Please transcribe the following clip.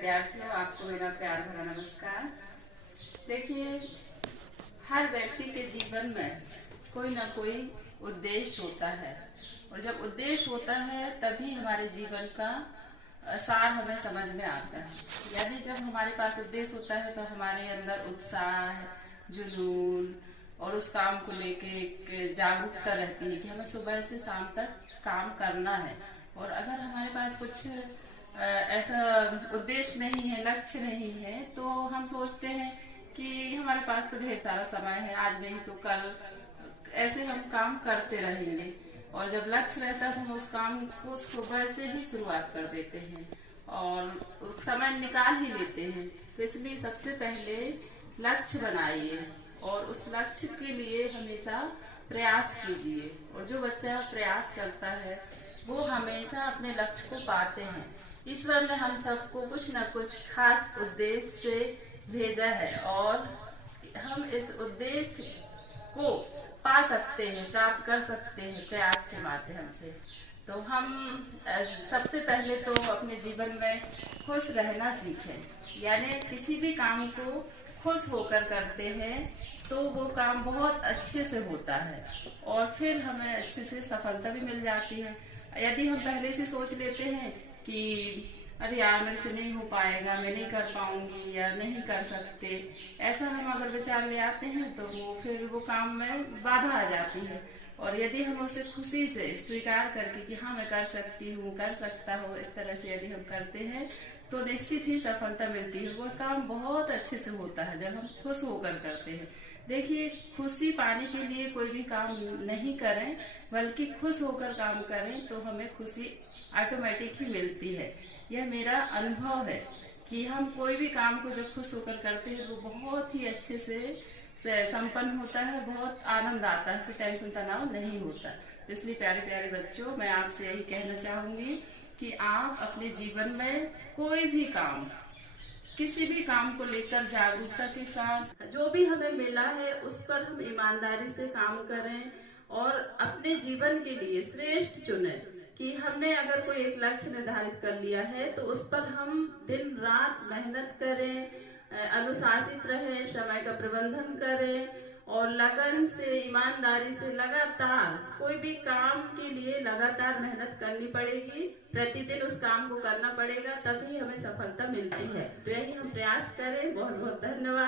विद्यार्थियों, आपको मेरा प्यार भरा नमस्कार। देखिए, हर व्यक्ति के जीवन में कोई ना कोई उद्देश्य होता है, और जब उद्देश्य होता है तभी हमारे जीवन का सार हमें समझ में आता है। यानी जब हमारे पास उद्देश्य होता है तो हमारे अंदर उत्साह, जुनून और उस काम को लेके एक जागरूकता रहती है कि हमें सुबह से शाम तक काम करना है। और अगर हमारे पास कुछ ऐसा उद्देश्य नहीं है, लक्ष्य नहीं है, तो हम सोचते हैं कि हमारे पास तो ढेर सारा समय है, आज नहीं तो कल, ऐसे हम काम करते रहेंगे। और जब लक्ष्य रहता है तो हम उस काम को सुबह से ही शुरुआत कर देते हैं और समय निकाल ही लेते हैं। तो इसलिए सबसे पहले लक्ष्य बनाइए और उस लक्ष्य के लिए हमेशा प्रयास कीजिए। और जो बच्चा प्रयास करता है वो हमेशा अपने लक्ष्य को पाते हैं। ईश्वर ने हम सबको कुछ न कुछ खास उद्देश्य से भेजा है और हम इस उद्देश्य को पा सकते हैं, प्राप्त कर सकते हैं प्रयास के माध्यम से। तो हम सबसे पहले तो अपने जीवन में खुश रहना सीखें। यानी किसी भी काम को खुश होकर करते हैं तो वो काम बहुत अच्छे से होता है और फिर हमें अच्छे से सफलता भी मिल जाती है। यदि हम पहले से सोच लेते हैं कि अरे यार मेरे से नहीं हो पाएगा, मैं नहीं कर पाऊंगी या नहीं कर सकते, ऐसा हम अगर विचार ले आते हैं तो फिर वो काम में बाधा आ जाती है। और यदि हम उसे खुशी से स्वीकार करके कि हाँ मैं कर सकती हूँ, कर सकता हूँ, इस तरह से यदि हम करते हैं तो निश्चित ही सफलता मिलती है। वो काम बहुत अच्छे से होता है जब हम खुश होकर करते हैं। देखिए, खुशी पाने के लिए कोई भी काम नहीं करें, बल्कि खुश होकर काम करें तो हमें खुशी ऑटोमेटिक ही मिलती है। यह मेरा अनुभव है कि हम कोई भी काम को जब खुश होकर करते हैं वो बहुत ही अच्छे से संपन्न होता है, बहुत आनंद आता है, कोई टेंशन तनाव नहीं होता। तो इसलिए प्यारे प्यारे बच्चों, मैं आपसे यही कहना चाहूंगी कि आप अपने जीवन में कोई भी काम, किसी भी काम को लेकर जागरूकता के साथ जो भी हमें मिला है उस पर हम ईमानदारी से काम करें और अपने जीवन के लिए श्रेष्ठ चुने। कि हमने अगर कोई एक लक्ष्य निर्धारित कर लिया है तो उस पर हम दिन रात मेहनत करें, अनुशासित रहें, समय का प्रबंधन करें और लगन से, ईमानदारी से लगातार कोई भी काम के लिए लगातार मेहनत करनी पड़ेगी। प्रतिदिन उस काम को करना पड़ेगा, तभी हमें सफलता मिलती है। तो यही हम प्रयास करें। बहुत बहुत धन्यवाद।